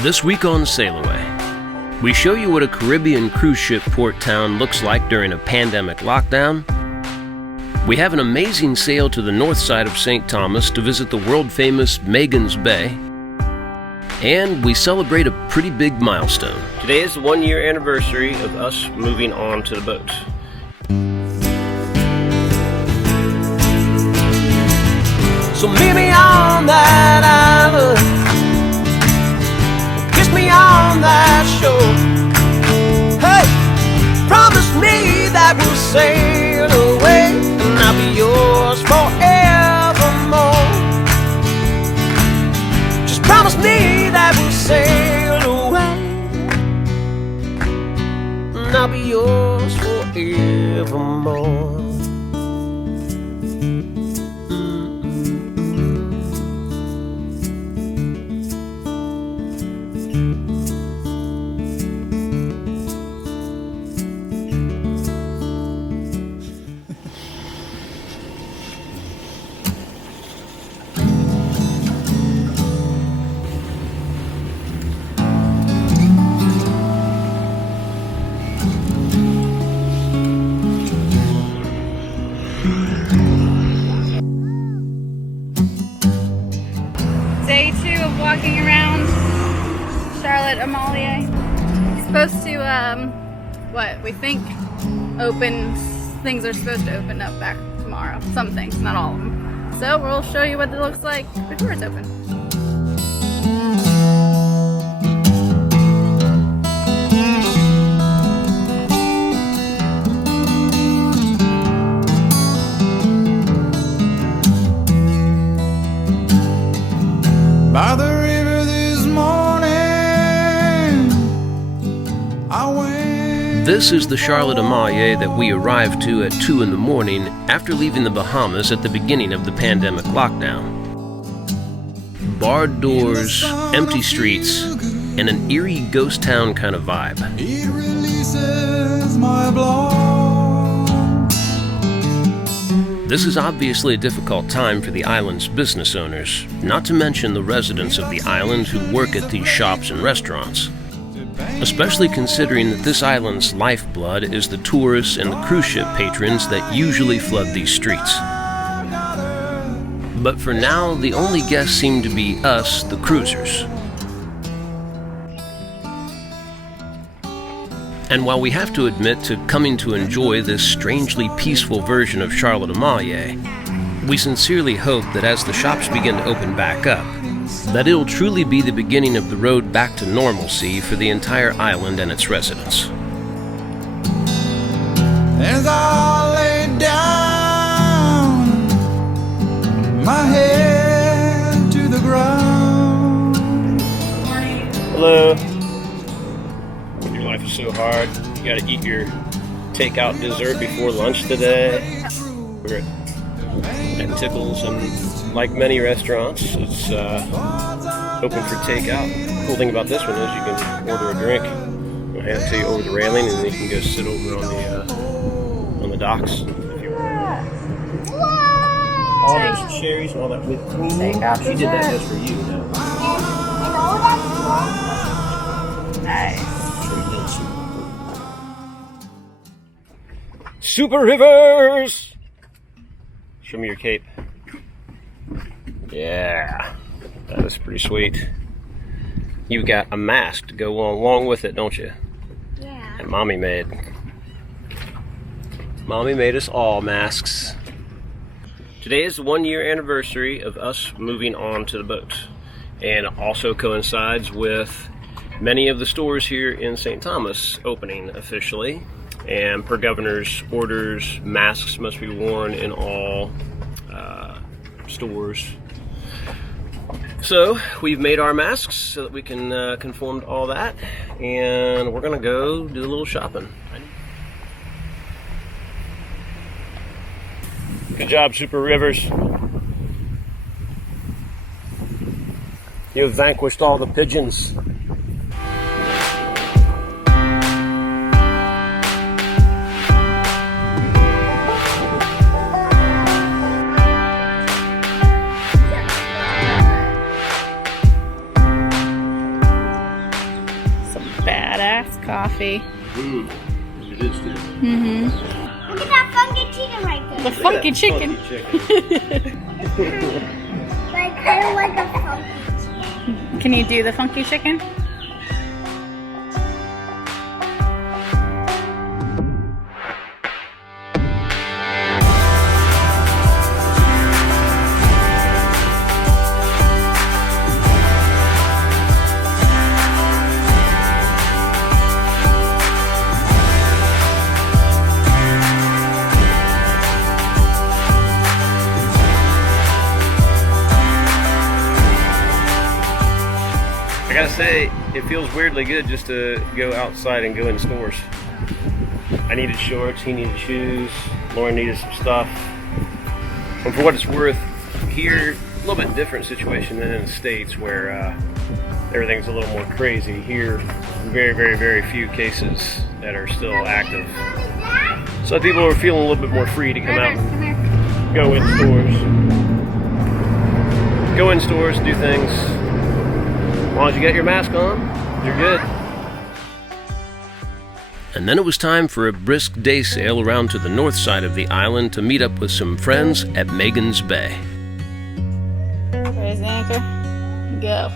This week on SailAway, we show you what a Caribbean cruise ship port town looks like during a pandemic lockdown. We have an amazing sail to the north side of St. Thomas to visit the world-famous Magen's Bay. And we celebrate a pretty big milestone. Today is the 1-year anniversary of us moving on to the boat. So meet me on that island, kiss me on that shore. Hey, promise me that we'll sail away, and I'll be yours forevermore. Just promise me that we'll sail away, and I'll be yours forevermore. Day 2 of walking around AMALIE. It's supposed to, what we think things are supposed to open up back tomorrow. Some things, not all of them. So we'll show you what it looks like before it's open. By the river this morning, I went. This is the AMALIE that we arrived to at 2 in the morning after leaving the Bahamas at the beginning of the pandemic lockdown. Barred doors, empty streets, and an eerie ghost town kind of vibe. It releases my blood. This is obviously a difficult time for the island's business owners, not to mention the residents of the island who work at these shops and restaurants. Especially considering that this island's lifeblood is the tourists and the cruise ship patrons that usually flood these streets. But for now, the only guests seem to be us, the cruisers. And while we have to admit to coming to enjoy this strangely peaceful version of AMALIE, we sincerely hope that as the shops begin to open back up, that it'll truly be the beginning of the road back to normalcy for the entire island and its residents. As I lay down, my head to the ground. Hello. Life is so hard. You gotta eat your takeout dessert before lunch today. We're at Tickles, and like many restaurants, it's open for takeout. The cool thing about this one is you can order a drink. I'll hand it to you over the railing, and then you can go sit over on the docks. If you all those cherries and all that whipped cream. She did that just for you. Nice. Super Rivers! Show me your cape. Yeah, that is pretty sweet. You got a mask to go along with it, don't you? Yeah. And Mommy made us all masks. Today is the 1-year anniversary of us moving on to the boat, and also coincides with many of the stores here in St. Thomas opening officially. And per governor's orders, masks must be worn in all stores. So we've made our masks so that we can conform to all that, and we're gonna go do a little shopping. Good job, Super Rivers. You have vanquished all the pigeons. badass coffee. It is good. Look at that funky chicken right there. The funky chicken. Like, I don't like the funky chicken. Can you do the funky chicken? I gotta say, it feels weirdly good just to go outside and go in stores. I needed shorts, he needed shoes, Lauren needed some stuff. And for what it's worth, here, a little bit different situation than in the States where everything's a little more crazy. Here, very, very, very few cases that are still active. So people are feeling a little bit more free to come out and go in stores. Go in stores, do things. As long as you get your mask on, you're good. And then it was time for a brisk day sail around to the north side of the island to meet up with some friends at Magen's Bay. Raise the anchor. Go.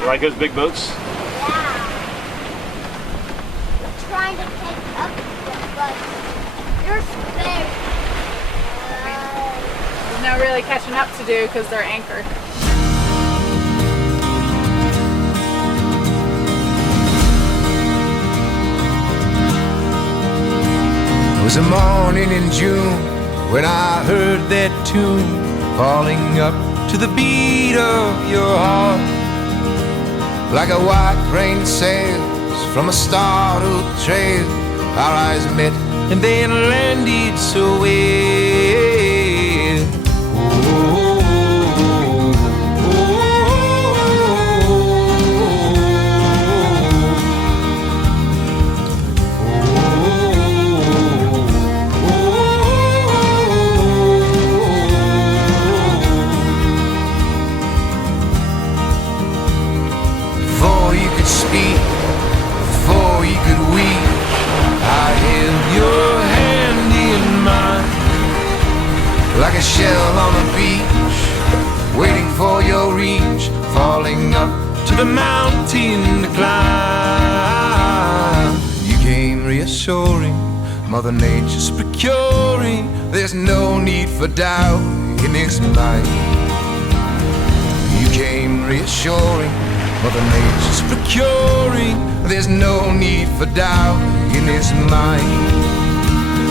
You like those big boats? Yeah. I'm trying to take up with them, but you're very. There's no really catching up to do because they're anchored. It was a morning in June when I heard that tune falling up to the beat of your heart. Like a white crane sails from a startled trail, our eyes met and then landed so well. Before you could speak, before you could weep, I held your hand in mine. Like a shell on a beach, waiting for your reach, falling up to the mountain to climb. You came reassuring, Mother Nature's procuring, there's no need for doubt in this mind. You came reassuring, Mother Nature's procuring, there's no need for doubt in his mind.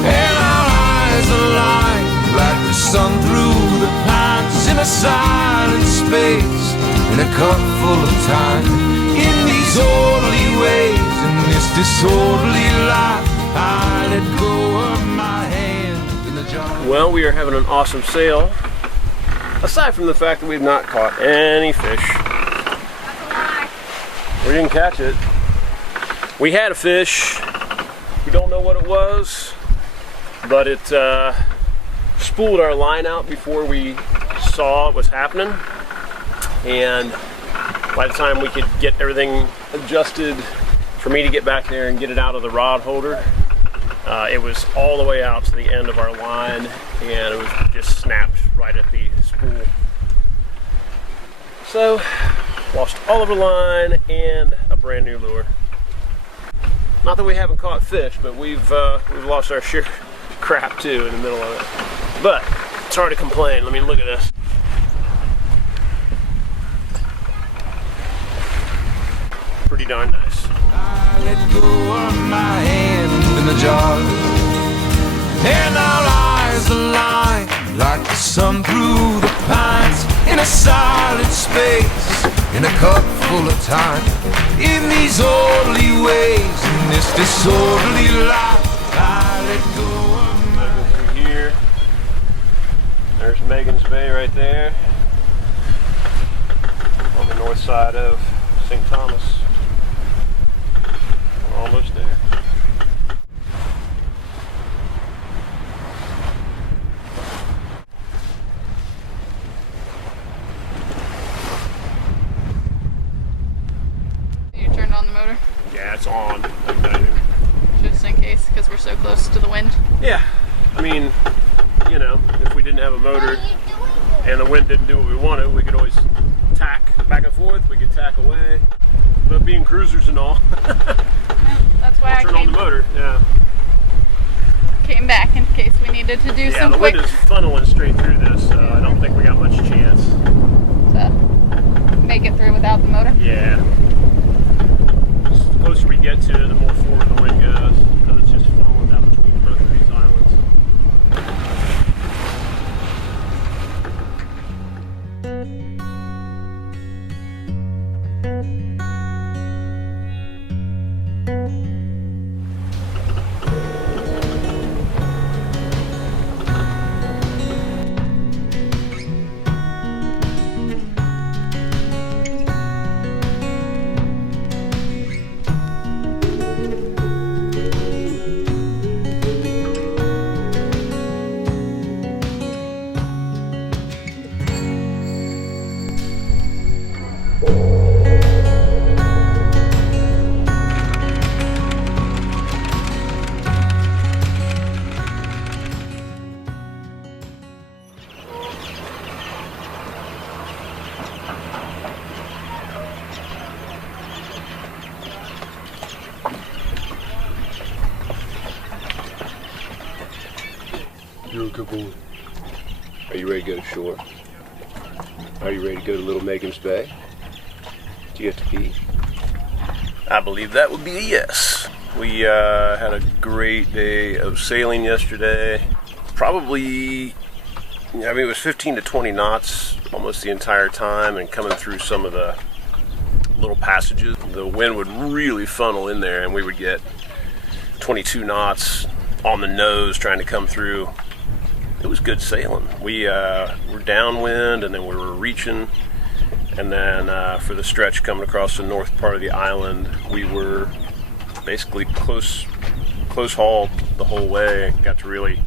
And our eyes align like the sun through the pines in a silent space, in a cup full of time. In these orderly ways, in this disorderly life, I let go of my hand in the jar. Well, we are having an awesome sail. Aside from the fact that we've not caught any fish. We didn't catch it. We had a fish. We don't know what it was, but it spooled our line out before we saw it was happening. And by the time we could get everything adjusted for me to get back there and get it out of the rod holder, it was all the way out to the end of our line, and it was just snapped right at the spool. So, lost all of our line and a brand new lure. Not that we haven't caught fish, but we've lost our share of crap too in the middle of it. But it's hard to complain. I mean, look at this. Pretty pretty darn nice. I let go of my hand in the jar, and our eyes align like the sun through the pines, in a silent space, in a cup full of time, in these orderly ways, in this disorderly life. I let go of my Through here. There's Magen's Bay right there on the north side of St. Thomas. We're almost there. You turned on the motor? Yeah, it's on. Igniting. Just in case, because we're so close to the wind. Yeah, I mean, you know, if we didn't have a motor and the wind didn't do what we wanted, we could always tack back and forth. We could tack away. But being cruisers and all, Yeah, that's why turn on the motor. Yeah. Came back in case we needed to do Yeah, some the quick. wind is funneling straight through this, so I don't think we got much chance. To make it through without the motor. Yeah. The closer we get to it, the more forward the wind goes, because it's just funneling down between both of these islands. You're a good boy. Are you ready to go to shore? Are you ready to go to Little Magen's Bay? Do you have to pee? I believe that would be a yes. We had a great day of sailing yesterday. Probably, I mean, it was 15 to 20 knots almost the entire time, and coming through some of the little passages, the wind would really funnel in there, and we would get 22 knots on the nose trying to come through. It was good sailing. We were downwind, and then we were reaching, and then for the stretch coming across the north part of the island, we were basically close haul the whole way. Got to really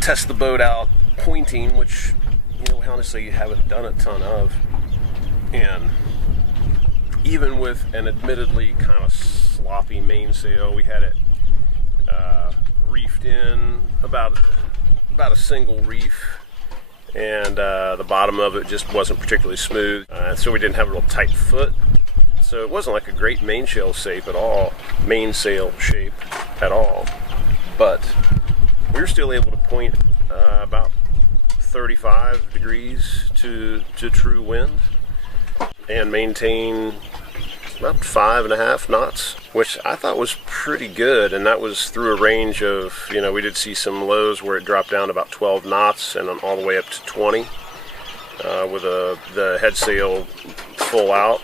test the boat out pointing, which, you know, honestly you haven't done a ton of. And even with an admittedly kind of sloppy mainsail, we had it reefed in about a single reef, and the bottom of it just wasn't particularly smooth, so we didn't have a real tight foot, so it wasn't like a great mainsail shape at all, but we were still able to point about 35 degrees to true wind and maintain about 5.5 knots, which I thought was pretty good. And that was through a range of, you know, we did see some lows where it dropped down to about 12 knots and then all the way up to 20 with the head sail full out.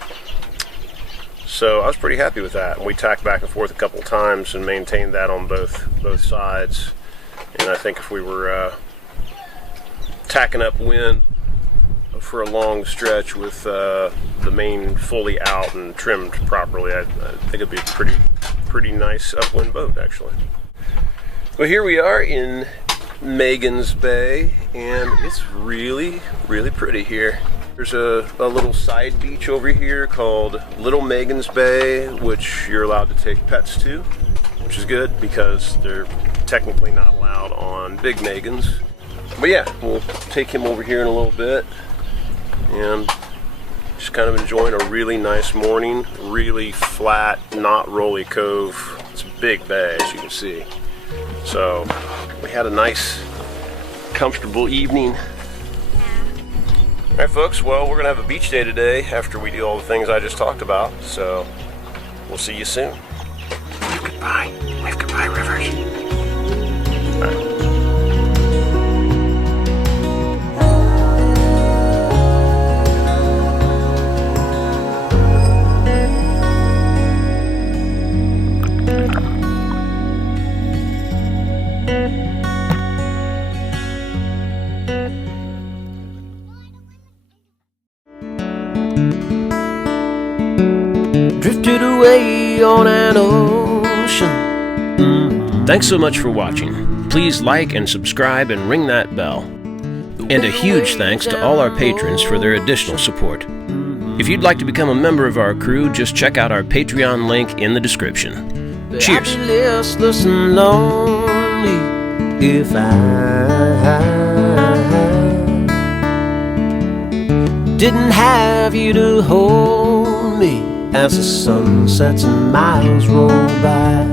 So I was pretty happy with that, and we tacked back and forth a couple times and maintained that on both sides. And I think if we were tacking up wind for a long stretch with the main fully out and trimmed properly, I think it'd be a pretty nice upwind boat, actually. Well, here we are in Magen's Bay, and it's really pretty here. There's a little side beach over here called Little Magen's Bay, which you're allowed to take pets to, which is good because they're technically not allowed on Big Magen's. But yeah, we'll take him over here in a little bit and just kind of enjoying a really nice morning. Really flat, not rolly cove. It's a big bay, as you can see. So we had a nice, comfortable evening. Alright folks, well, we're going to have a beach day today after we do all the things I just talked about. So We'll see you soon. Wave goodbye. Wave goodbye, Rivers. Drifted away on an ocean. Thanks so much for watching. Please like and subscribe and ring that bell. And a huge thanks to all our patrons for their additional support. If you'd like to become a member of our crew, just check out our Patreon link in the description. Cheers. I'd be listless and lonely if I didn't have you to hold me as the sun sets and miles roll by.